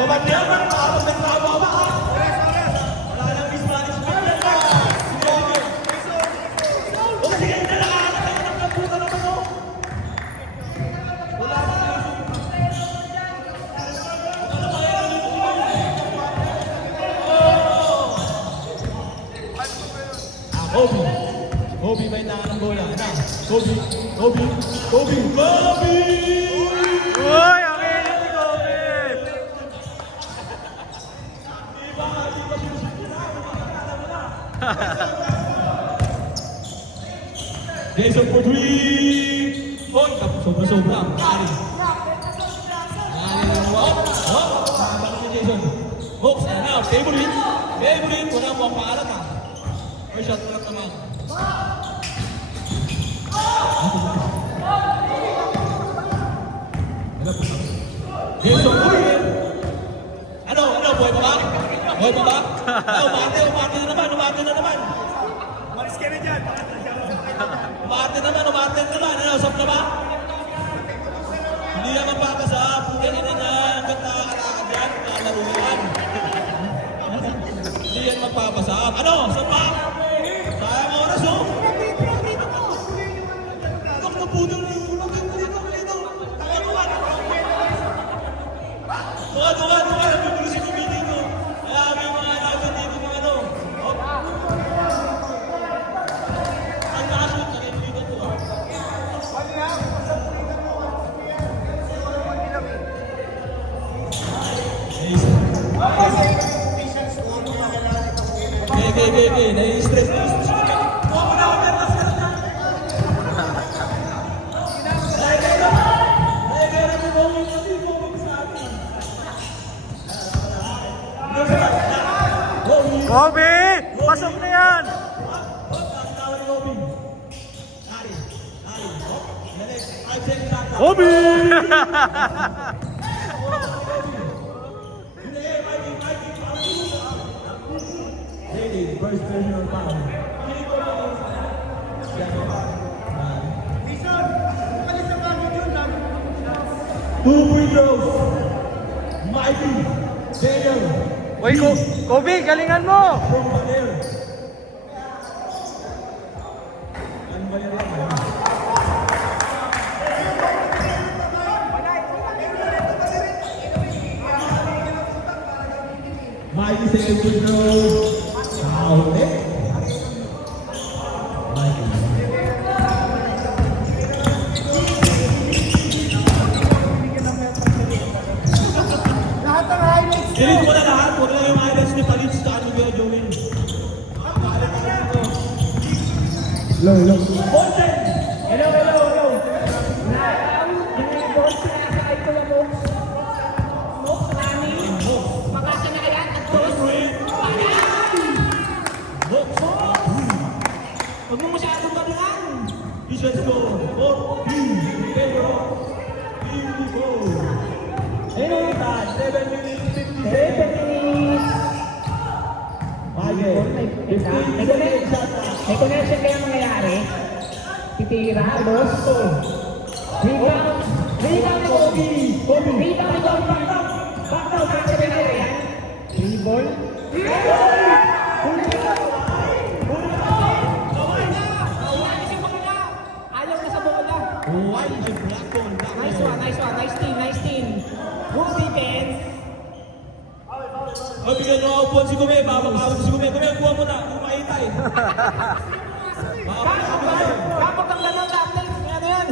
Bumanyaman, tapos nagtrabaho ba? Wala nang mismanagement yan ba? O sige, nalakakatayin ang kaputa naman o. Wala na Kobe. Kobe may nakanang bola. Kobe. Kobe. Kobe. Kobe! Uy, ang ilit ni Kobe! Jason for three! Hoy! Sobra-sobra. Kari. Kari ng walk. Sabang ni Jason. Hooks. Now, favorite. Favorite. Wala mo ang paalat ha. First shot, wala naman. Jason, uy! Ano? Buhay pa ba? Buhay pa ba? Umate na naman. Maris ka na dyan. Umate naman. Ano, usap na ba? Hindi naman papasap. Putin na niya. Hanggang nakakalakad yan. Nakalaro yan. Hindi yan magpapasap. Ano? Saan ba? Sayang oras, oh. Tok na pudol na yung ulang. Dito. Tukan. Bibulisin yung meeting ko. Kaya may mga natin dito mga ano. Ang nakashoot na rin dito to. Okay. Nai-stress. Kuha mo na ako, Merlas ka na. Nai-gara mo ba yung kasi mo sa akin? Kobe! Pasok na yan! Kobe! First personal foul. Two free throws. Mikey, Daniel. Uy, Kobe, galingan mo! From Manila. Ano ba yan? Mikey second free throw. Saudi. Mikey. Delete mo na lahat. Huwag lang yung highlights ni Palit sa ano yung Joey. Hello. Bonten! Hello. Huwag mo masyadong galingan. Defense score. 4-3. Pedro. Beautiful. Anyway, 7 minutes, 50 seconds. May connection kaya mangyayari. Titira, boss. Rebound ni Kobe. Rebound ni Kobe. Back down. Three ball. Ayaw na sa bola. Why is it black ball? Nice team. Good defense. Bigyan nyo ako po si Gume. Babakawin si Gume. Gume, kuha mo na. Kumaitay. Kapag ang ganun natin, ano yan?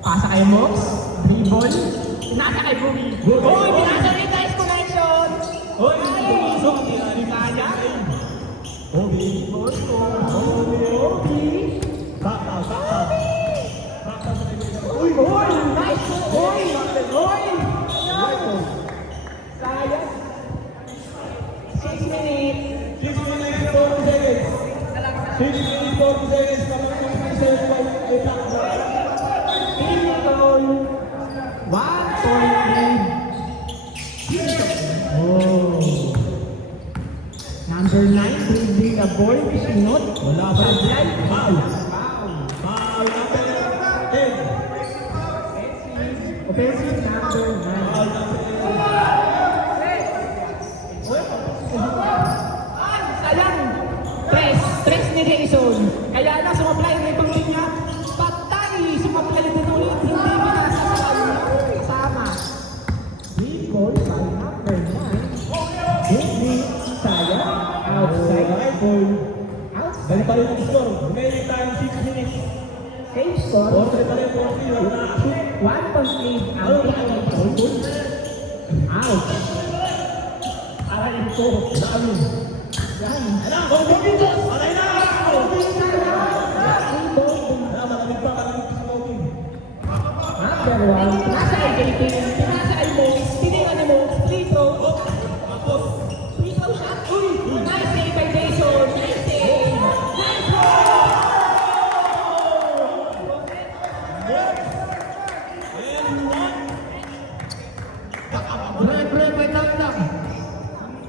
Pasa kay Mox. Three ball. Pinasa kay Boogie. Uy, pinasa rin nice connection. Hoy, pumasok. Kaya. Kobe. Back out. Uy, nice. Sayang. 6 minutes. 6 minutes, 40 seconds. 6 minutes, 40 seconds. Kapag mag-reserve pa yung itak mo. Field goal. 1 point lead. Number 9, dribbling the ball. Sinot. Wala pa. Sablay. Foul. Foul. score. 40 pa rin, 40 yun. 1.8 ang pinagay po. Out. Aray po. Dami. Yan. Ano? Kobe Diyos! Patay na! Kobe! Rebound. Ano, malamig pa, malamig pa si Kobe. Number 1. Nasa ay JP. Nasa ay Mox. Tiningan ni Mox. Free throw. Tapos, Free throw shot. Uy! Nice save by Jason. Nice save. Nice goal! Break, wait lang.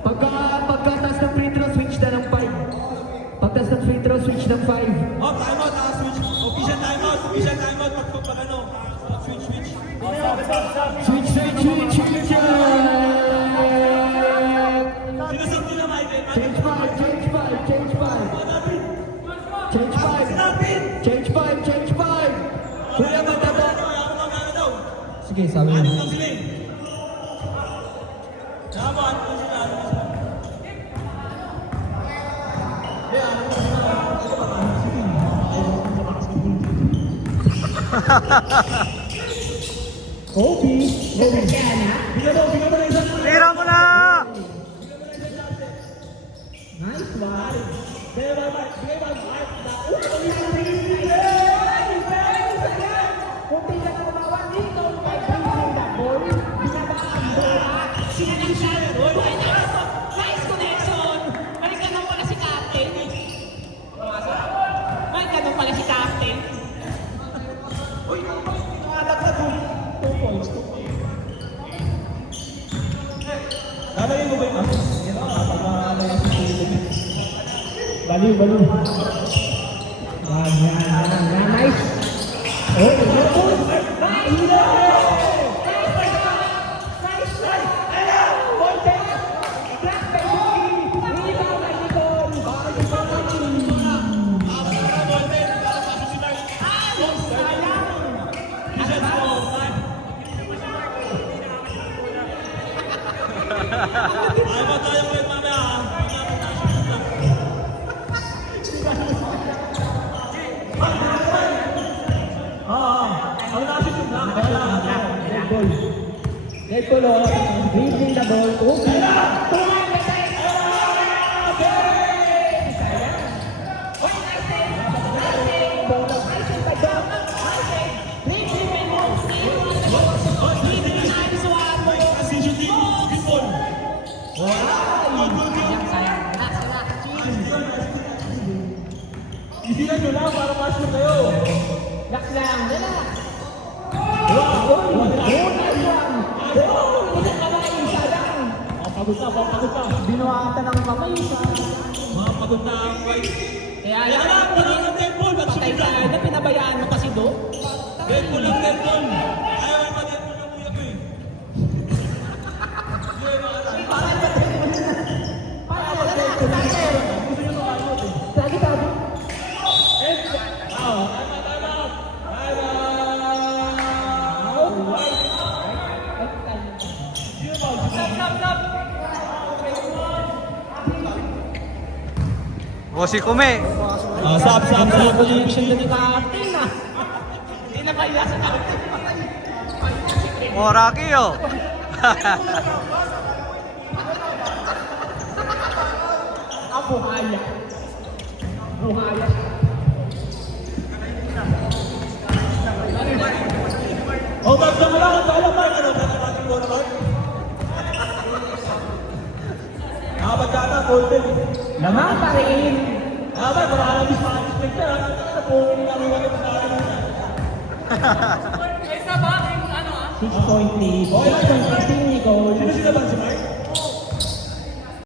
Pagkatas ng free throw, switch na ng 5. Pagkatas ng free throw, switch ng 5. oh, timeout, switch. Official timeout, pag ano. Switch. Switch. Sinasabti na, Michael. Change 5. Change 5. Kuya, mataba. Sige, sabi Ano mo. lang sila eh? Tama, ano lang sila? Kobe. Nasasya na. Bigyan mo na isang. Tira mo na! Nice one. Bigyan mo. Kung tingnan na umawan dito, kay Prince that ball, binaba ang bola. Sinanang siya. Nice connection. May ganun pala si Captain. May ganun pala si Captain. Uy, tumatagtag mo. 2 points. Lalagay mo ba yung assist? Yan ang kapag-aalala sa Philippines. Baliw. Yan. Nice. Oh, good. Nice. Ay, ba tayo ko yung mamaya? Ang nasisip lang. Red ball, dribbling the ball. Okay. Assist yung team. Bipon. Isilan nyo lang para ma-shoot kayo. Relax lang, relax. Nice one. Isang kamay, sayang. Pagod na. Binuhatan ng kamay, sayang. Mga pagod na ang white. Kaya Kaya yan, lang, wala kang temple. Ba't patay sige tayo na pinabayaan mo kasi do. Temple lang, temple. Ayaw ang temple ng kuya ko eh. Lagi tayo. O si Kume. Sap. Position na ni Captain ah. Hindi na kaya sa Captain. O Rocky oh. Buhaya. Oh, bagsa mo lang. Ano ba? Nakating ko naman. Nakapagkata, golden. Lamang pa rin. Marami sa aspect na. Napunin nga mo wala sa akin. 6.3. 6.15 ni Cole.